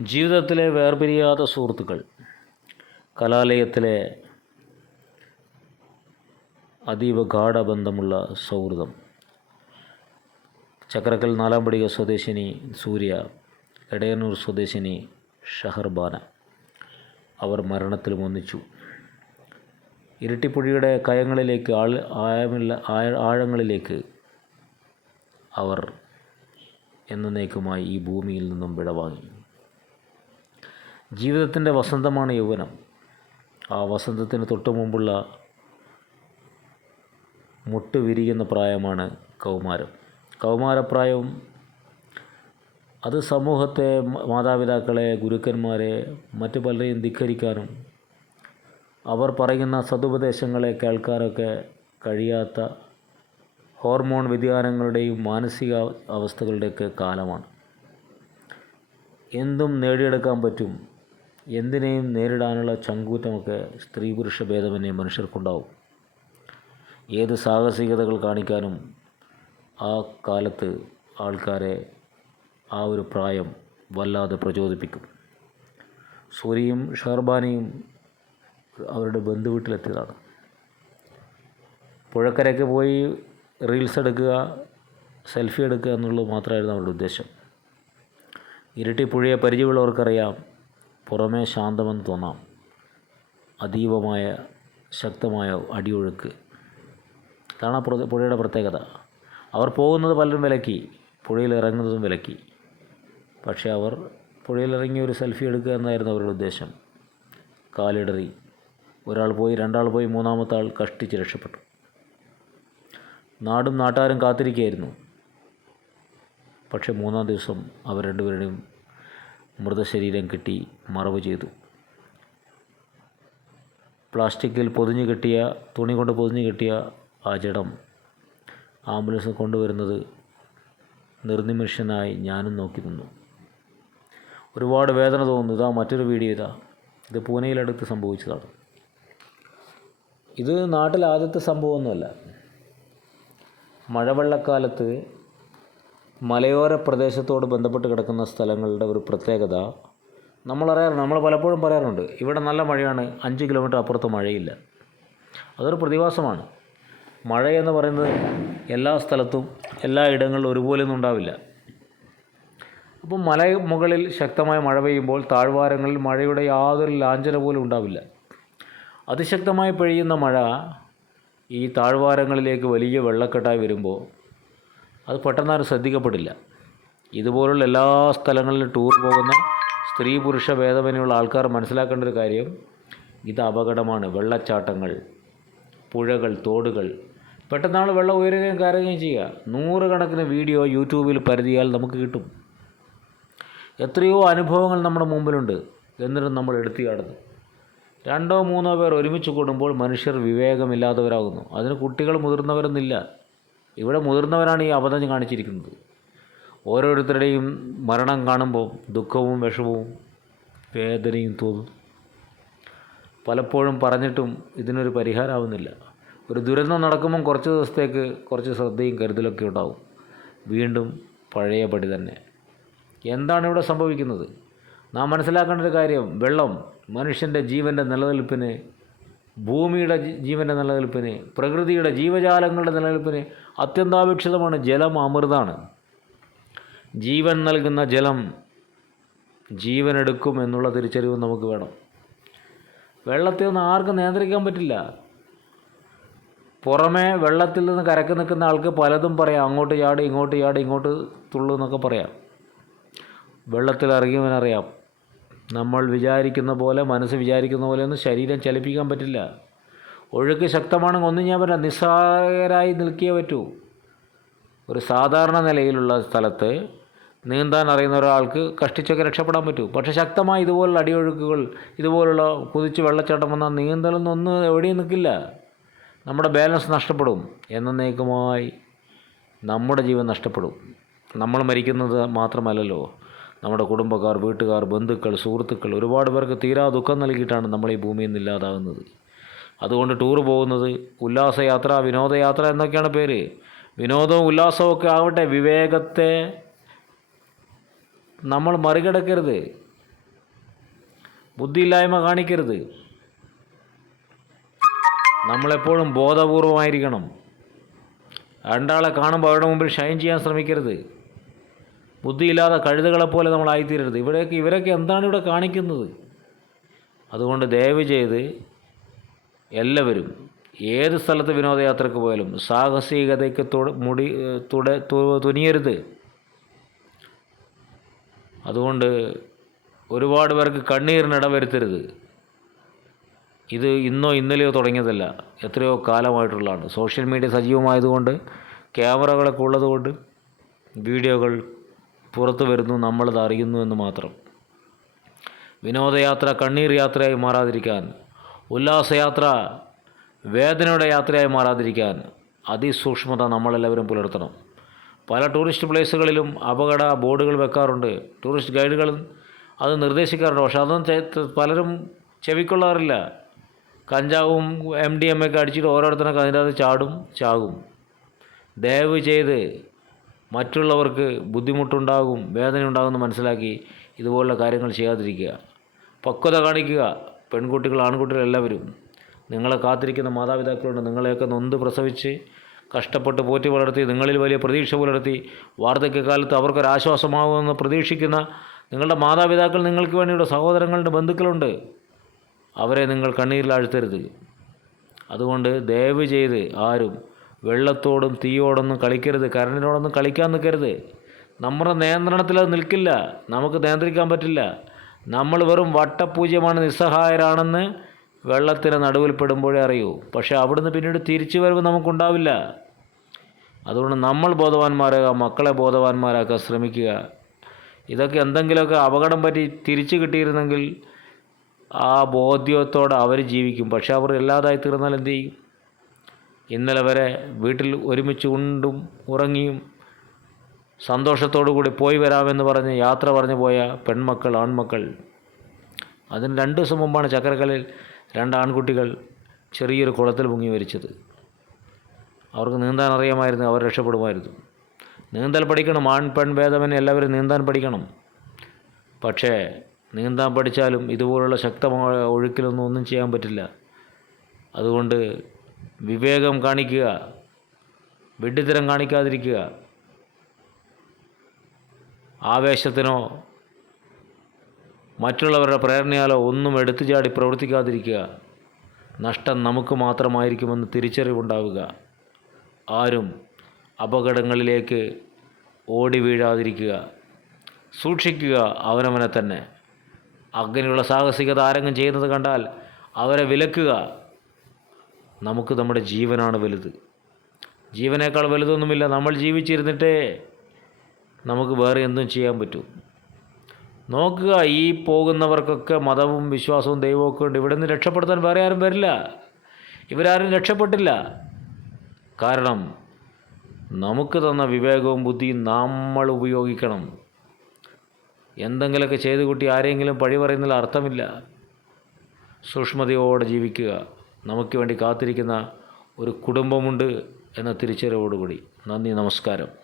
ജീവിതത്തിലെ വേർപിരിയാത്ത സുഹൃത്തുക്കൾ കലാലയത്തിലെ അതീവ ഗാഠബന്ധമുള്ള സൗഹൃദം ചക്രക്കൽ നാലാംപടിക സ്വദേശിനി സൂര്യ എടയന്നൂർ സ്വദേശിനി ഷഹർബാന അവർ മരണത്തിലും ഒന്നിച്ചു. ഇരട്ടിപ്പുഴയുടെ കയങ്ങളിലേക്ക് ആൾ ആഴമില്ല ആഴ- ആഴങ്ങളിലേക്ക് അവർ എന്നേക്കുമായി ഈ ഭൂമിയിൽ നിന്നും വിടവാങ്ങി. ജീവിതത്തിന്റെ വസന്തമാണ് യൗവനം. ആ വസന്തത്തിന് തൊട്ടു മുമ്പുള്ള മുട്ട് വിരിയുന്ന പ്രായമാണ് കൗമാരം. കൗമാരപ്രായവും അത് സമൂഹത്തെ മാതാപിതാക്കളെ ഗുരുക്കന്മാരെ മറ്റു പലരെയും ധിക്കരിക്കാനും അവർ പറയുന്ന സതുപദേശങ്ങളെ കേൾക്കാനൊക്കെ കഴിയാത്ത ഹോർമോൺ വ്യതിയാനങ്ങളുടെയും മാനസിക അവസ്ഥകളുടെയൊക്കെ കാലമാണ്. എന്തും നേടിയെടുക്കാൻ പറ്റും. എന്തിനേയും നേരിടാനുള്ള ചങ്കൂറ്റമൊക്കെ സ്ത്രീ പുരുഷ ഭേദമന്യേ മനുഷ്യർക്കുണ്ടാവും. ഏത് സാഹസികതകൾ കാണിക്കാനും ആ കാലത്ത് ആൾക്കാരെ ആ ഒരു പ്രായം വല്ലാതെ പ്രചോദിപ്പിക്കും. സൂര്യയും ഷർബാനിയും അവരുടെ ബന്ധുവീട്ടിലെത്തിയതാണ്. പുഴക്കരയ്ക്ക് പോയി റീൽസ് എടുക്കുക സെൽഫി എടുക്കുക എന്നുള്ളത് മാത്രമായിരുന്നു അവരുടെ ഉദ്ദേശം. ഇരട്ടി പുഴയെ പരിചയമുള്ളവർക്കറിയാം പുറമേ ശാന്തമെന്ന് തോന്നാം. അതീവമായ ശക്തമായ അടിയൊഴുക്ക്. അതാണ് ആ പുഴയുടെ പ്രത്യേകത. അവർ പോകുന്നത് പലരും വിലക്കി പുഴയിൽ ഇറങ്ങുന്നതും വിലക്കി. പക്ഷേ അവർ പുഴയിലിറങ്ങി ഒരു സെൽഫി എടുക്കുക എന്നായിരുന്നു അവരുടെ ഉദ്ദേശം. കാലിടറി. ഒരാൾ പോയി രണ്ടാൾ പോയി മൂന്നാമത്തെ ആൾ കഷ്ടിച്ച് രക്ഷപ്പെട്ടു. നാടും നാട്ടാരും കാത്തിരിക്കുകയായിരുന്നു. പക്ഷേ മൂന്നാം ദിവസം അവർ രണ്ടുപേരുടെയും മൃതശരീരം കിട്ടി മറവ് ചെയ്തു. പ്ലാസ്റ്റിക്കിൽ പൊതിഞ്ഞു കെട്ടിയ തുണി കൊണ്ട് പൊതിഞ്ഞു കെട്ടിയ ആ ജഡം ആംബുലൻസ് കൊണ്ടുവരുന്നത് നിർനിമിഷനായി ഞാനും നോക്കി നിന്നു. ഒരുപാട് വേദന തോന്നുന്നു. ഇതാ മറ്റൊരു വീഡിയോ ഇതാ. ഇത് പൂനെയിലടുത്ത് സംഭവിച്ചതാണ്. ഇത് നാട്ടിൽ ആദ്യത്തെ സംഭവമൊന്നുമല്ല. മഴവെള്ളക്കാലത്ത് മലയോര പ്രദേശത്തോട് ബന്ധപ്പെട്ട് കിടക്കുന്ന സ്ഥലങ്ങളുടെ ഒരു പ്രത്യേകത. നമ്മളറിയാറ് നമ്മൾ പലപ്പോഴും പറയാറുണ്ട് ഇവിടെ നല്ല മഴയാണ് അഞ്ച് കിലോമീറ്റർ അപ്പുറത്ത് മഴയില്ല. അതൊരു പ്രതിഭാസമാണ്. മഴ എന്ന് പറയുന്നത് എല്ലാ സ്ഥലത്തും എല്ലാ ഇടങ്ങളിലും ഒരുപോലെ ഒന്നും ഉണ്ടാവില്ല. അപ്പം മല മുകളിൽ ശക്തമായ മഴ പെയ്യുമ്പോൾ താഴ്വാരങ്ങളിൽ മഴയുടെ യാതൊരു ലാഞ്ചന പോലും ഉണ്ടാവില്ല. അതിശക്തമായി പെയ്യുന്ന മഴ ഈ താഴ്വാരങ്ങളിലേക്ക് വലിയ വെള്ളക്കെട്ടായി വരുമ്പോൾ അത് പെട്ടെന്നാരും ശ്രദ്ധിക്കപ്പെടില്ല. ഇതുപോലുള്ള എല്ലാ സ്ഥലങ്ങളിലും ടൂർ പോകുന്ന സ്ത്രീ പുരുഷ ഭേദമന്യുള്ള ആൾക്കാർ മനസ്സിലാക്കേണ്ട ഒരു കാര്യം ഇത് അപകടമാണ്. വെള്ളച്ചാട്ടങ്ങൾ പുഴകൾ തോടുകൾ. പെട്ടെന്നാണ് വെള്ളം ഉയരുകയും കയറുകയും ചെയ്യുക. നൂറുകണക്കിന് വീഡിയോ യൂട്യൂബിൽ പരതിയാൽ നമുക്ക് കിട്ടും. എത്രയോ അനുഭവങ്ങൾ നമ്മുടെ മുമ്പിലുണ്ട്. എന്നിട്ടും നമ്മൾ എടുത്തു കടന്നു രണ്ടോ മൂന്നോ പേർ ഒരുമിച്ച് കൂടുമ്പോൾ മനുഷ്യർ വിവേകമില്ലാത്തവരാകുന്നു. അതിന് കുട്ടികൾ മുതിർന്നവരെന്നില്ല ഇവിടെ മുതിർന്നവരാണ് ഈ അബദ്ധം കാണിച്ചിരിക്കുന്നത്. ഓരോരുത്തരുടെയും മരണം കാണുമ്പോൾ ദുഃഖവും വിഷമവും വേദനയും തോന്നും. പലപ്പോഴും പറഞ്ഞിട്ടും ഇതിനൊരു പരിഹാരമാവുന്നില്ല ഒരു ദുരന്തം നടക്കുമ്പം കുറച്ച് ദിവസത്തേക്ക് കുറച്ച് ശ്രദ്ധയും കരുതലൊക്കെ ഉണ്ടാവും. വീണ്ടും പഴയപടി തന്നെ. എന്താണ് ഇവിടെ സംഭവിക്കുന്നത്? നാം മനസ്സിലാക്കേണ്ട ഒരു കാര്യം വെള്ളം മനുഷ്യന്റെ ജീവന്റെ നിലനിൽപ്പിന് ഭൂമിയുടെ ജീവന്റെ നിലനിൽപ്പിന് പ്രകൃതിയുടെ ജീവജാലങ്ങളുടെ നിലനിൽപ്പിന് അത്യന്താപേക്ഷിതമാണ് ജലം അമൃതാണ്. ജീവൻ നൽകുന്ന ജലം ജീവനെടുക്കും എന്നുള്ള തിരിച്ചറിവ് നമുക്ക് വേണം. വെള്ളത്തെ ഒന്നും ആർക്കും നിയന്ത്രിക്കാൻ പറ്റില്ല. പുറമേ വെള്ളത്തിൽ നിന്ന് കരക്ക് നിൽക്കുന്ന ആൾക്ക് പലതും പറയാം. അങ്ങോട്ട് ചാടി ഇങ്ങോട്ട് ചാടി ഇങ്ങോട്ട് തുള്ളു എന്നൊക്കെ പറയാം. വെള്ളത്തിൽ ഇറങ്ങിയവനറിയാം നമ്മൾ വിചാരിക്കുന്ന പോലെ മനസ്സ് വിചാരിക്കുന്ന പോലെ ഒന്നും ശരീരം ചലിപ്പിക്കാൻ പറ്റില്ല. ഒഴുക്ക് ശക്തമാണെങ്കിൽ ഒന്നും ഞാൻ പറയാം നിസ്സാരരായി നിൽക്കേ പറ്റൂ. ഒരു സാധാരണ നിലയിലുള്ള സ്ഥലത്ത് നീന്താൻ അറിയുന്ന ഒരാൾക്ക് കഷ്ടിച്ചൊക്കെ രക്ഷപ്പെടാൻ പറ്റൂ. പക്ഷേ ശക്തമായ ഇതുപോലുള്ള അടിയൊഴുക്കുകൾ ഇതുപോലുള്ള കുതിച്ച് വെള്ളച്ചാട്ടം വന്നാൽ നീന്തലൊന്നും എവിടെയും നിൽക്കില്ല. നമ്മുടെ ബാലൻസ് നഷ്ടപ്പെടും. എന്നേക്കുമായി നമ്മുടെ ജീവൻ നഷ്ടപ്പെടും. നമ്മൾ മരിക്കുന്നത് മാത്രമല്ലല്ലോ. നമ്മുടെ കുടുംബക്കാർ വീട്ടുകാർ ബന്ധുക്കൾ സുഹൃത്തുക്കൾ ഒരുപാട് പേർക്ക് തീരാ ദുഃഖം നൽകിയിട്ടാണ് നമ്മൾ ഈ ഭൂമിയിൽ നിന്ന് ഇല്ലാതാകുന്നത്. അതുകൊണ്ട് ടൂർ പോകുന്നത് ഉല്ലാസയാത്ര വിനോദയാത്ര എന്നൊക്കെയാണ് പേര്. വിനോദവും ഉല്ലാസവും ഒക്കെ ആവട്ടെ വിവേകത്തെ നമ്മൾ മറികടക്കരുത്. ബുദ്ധിയില്ലായ്മ കാണിക്കരുത്. നമ്മളെപ്പോഴും ബോധപൂർവമായിരിക്കണം. രണ്ടാളെ കാണുമ്പോൾ അവരുടെ മുമ്പിൽ ഷൈൻ ചെയ്യാൻ ശ്രമിക്കരുത്. ബുദ്ധിയില്ലാതെ കഴുതകളെപ്പോലെ നമ്മളായിത്തീരരുത് ഇവിടെയൊക്കെ ഇവരൊക്കെ എന്താണ് ഇവിടെ കാണിക്കുന്നത്? അതുകൊണ്ട് ദയവ് ചെയ്ത് എല്ലാവരും ഏത് സ്ഥലത്ത് വിനോദയാത്രയ്ക്ക് പോയാലും സാഹസികതയ്ക്ക് മുടി തുട തുനിയരുത്. അതുകൊണ്ട് ഒരുപാട് പേർക്ക് കണ്ണീരിനിട വരുത്തരുത്. ഇത് ഇന്നോ ഇന്നലെയോ തുടങ്ങിയതല്ല എത്രയോ കാലമായിട്ടുള്ളതാണ്. സോഷ്യൽ മീഡിയ സജീവമായതുകൊണ്ട് ക്യാമറകളൊക്കെ ഉള്ളതുകൊണ്ട് വീഡിയോകൾ പുറത്തു വരുന്നു നമ്മളത് അറിയുന്നു എന്ന് മാത്രം. വിനോദയാത്ര കണ്ണീർ യാത്രയായി മാറാതിരിക്കാൻ ഉല്ലാസയാത്ര വേദനയുടെ യാത്രയായി മാറാതിരിക്കാൻ അതിസൂക്ഷ്മത നമ്മളെല്ലാവരും പുലർത്തണം. പല ടൂറിസ്റ്റ് പ്ലേസുകളിലും അപകട ബോർഡുകൾ വെക്കാറുണ്ട്. ടൂറിസ്റ്റ് ഗൈഡുകൾ അത് നിർദ്ദേശിക്കാറുണ്ട്. പക്ഷെ അതൊന്നും പലരും ചെവിക്കൊള്ളാറില്ല. കഞ്ചാവും എം ഡി എം ഒക്കെ അടിച്ചിട്ട് ഓരോരുത്തരൊക്കെ അതിന്റെ അത് ചാടും ചാകും. ദയവ് ചെയ്ത് മറ്റുള്ളവർക്ക് ബുദ്ധിമുട്ടുണ്ടാകും വേദന ഉണ്ടാകുമെന്ന് മനസ്സിലാക്കി ഇതുപോലുള്ള കാര്യങ്ങൾ ചെയ്യാതിരിക്കുക. പക്വത കാണിക്കുക. പെൺകുട്ടികൾ ആൺകുട്ടികൾ എല്ലാവരും നിങ്ങളെ കാത്തിരിക്കുന്ന മാതാപിതാക്കളുണ്ട്. നിങ്ങളെയൊക്കെ നൊന്ത് പ്രസവിച്ച് കഷ്ടപ്പെട്ട് പോറ്റി വളർത്തി നിങ്ങളിൽ വലിയ പ്രതീക്ഷ പുലർത്തി വാർദ്ധക്യകാലത്ത് അവർക്കൊരാശ്വാസമാകുമെന്ന് പ്രതീക്ഷിക്കുന്ന നിങ്ങളുടെ മാതാപിതാക്കൾ നിങ്ങൾക്ക് വേണ്ടിയുള്ള സഹോദരങ്ങളുടെ ബന്ധുക്കളുണ്ട്. അവരെ നിങ്ങൾ കണ്ണീരിൽ കണ്ണീരിലാഴ്ത്തരുത് അതുകൊണ്ട് ദയവ് ചെയ്ത് ആരും വെള്ളത്തോടും തീയോടൊന്നും കളിക്കരുത് കരണ്ടിനോടൊന്നും കളിക്കാൻ നിൽക്കരുത്. നമ്മുടെ നിയന്ത്രണത്തിൽ അത് നിൽക്കില്ല നമുക്ക് നിയന്ത്രിക്കാൻ പറ്റില്ല. നമ്മൾ വെറും വട്ടപൂജ്യമാണ് നിസ്സഹായരാണെന്ന് വെള്ളത്തിന് നടുവിൽ പെടുമ്പോഴേ അറിയൂ. പക്ഷേ അവിടുന്ന് പിന്നീട് തിരിച്ചു വരവ് നമുക്കുണ്ടാവില്ല. അതുകൊണ്ട് നമ്മൾ ബോധവാന്മാരാകുക മക്കളെ ബോധവാന്മാരാക്കാൻ ശ്രമിക്കുക. ഇതൊക്കെ എന്തെങ്കിലുമൊക്കെ അപകടം പറ്റി തിരിച്ചു കിട്ടിയിരുന്നെങ്കിൽ ആ ബോധ്യത്തോടെ അവർ ജീവിക്കും. പക്ഷേ അവർ ഇല്ലാതായി തീർന്നാൽ എന്ത് ചെയ്യും? ഇന്നലെ വരെ വീട്ടിൽ ഒരുമിച്ച് ഉണ്ടും ഉറങ്ങിയും സന്തോഷത്തോടു കൂടി പോയി വരാമെന്ന് പറഞ്ഞ് യാത്ര പറഞ്ഞു പോയ പെൺമക്കൾ ആൺമക്കൾ. അതിന് രണ്ട് ദിവസം മുമ്പാണ് ചക്കരക്കല്ലിൽ രണ്ട് ആൺകുട്ടികൾ ചെറിയൊരു കുളത്തിൽ മുങ്ങി മരിച്ചത്. അവർക്ക് നീന്താൻ അറിയാമായിരുന്നു അവർ രക്ഷപ്പെടുമായിരുന്നു. നീന്തൽ പഠിക്കണം ആൺ പെൺ ഭേദമെന്നെ എല്ലാവരും നീന്താൻ പഠിക്കണം. പക്ഷേ നീന്താൻ പഠിച്ചാലും ഇതുപോലുള്ള ശക്തമായ ഒഴുക്കിലൊന്നും ഒന്നും ചെയ്യാൻ പറ്റില്ല. അതുകൊണ്ട് വിവേകം കാണിക്കുക വിഡ്ഢിത്തരം കാണിക്കാതിരിക്കുക ആവേശത്തിനോ മറ്റുള്ളവരുടെ പ്രേരണയാലോ ഒന്നും എടുത്തു ചാടി പ്രവർത്തിക്കാതിരിക്കുക നഷ്ടം നമുക്ക് മാത്രമായിരിക്കുമെന്ന് തിരിച്ചറിവുണ്ടാവുക. ആരും അപകടങ്ങളിലേക്ക് ഓടി വീഴാതിരിക്കുക. സൂക്ഷിക്കുക അവനവനെ തന്നെ. അങ്ങനെയുള്ള സാഹസികത ആരെങ്കിലും ചെയ്യുന്നത് കണ്ടാൽ അവരെ വിലക്കുക. നമുക്ക് നമ്മുടെ ജീവനാണ് വലുത്. ജീവനേക്കാൾ വലുതൊന്നുമില്ല. നമ്മൾ ജീവിച്ചിരുന്നിട്ടേ നമുക്ക് വേറെ എന്തും ചെയ്യാൻ പറ്റൂ. നോക്കുക ഈ പോകുന്നവർക്കൊക്കെ മതവും വിശ്വാസവും ദൈവവും ഒക്കെ ഉണ്ട്. ഇവിടെ നിന്ന് രക്ഷപ്പെടുത്താൻ വേറെ ആരും വരില്ല. ഇവരാരും രക്ഷപ്പെട്ടില്ല. കാരണം നമുക്ക് തന്ന വിവേകവും ബുദ്ധിയും നമ്മൾ ഉപയോഗിക്കണം. എന്തെങ്കിലുമൊക്കെ ചെയ്ത് കൂട്ടി ആരെങ്കിലും പഴി പറയുന്നതിൽ അർത്ഥമില്ല. സൂക്ഷ്മതയോടെ ജീവിക്കുക. നമുക്ക് വേണ്ടി കാത്തിരിക്കുന്ന ഒരു കുടുംബമുണ്ട് എന്ന തിരിച്ചറിവോടുകൂടി നന്ദി നമസ്കാരം.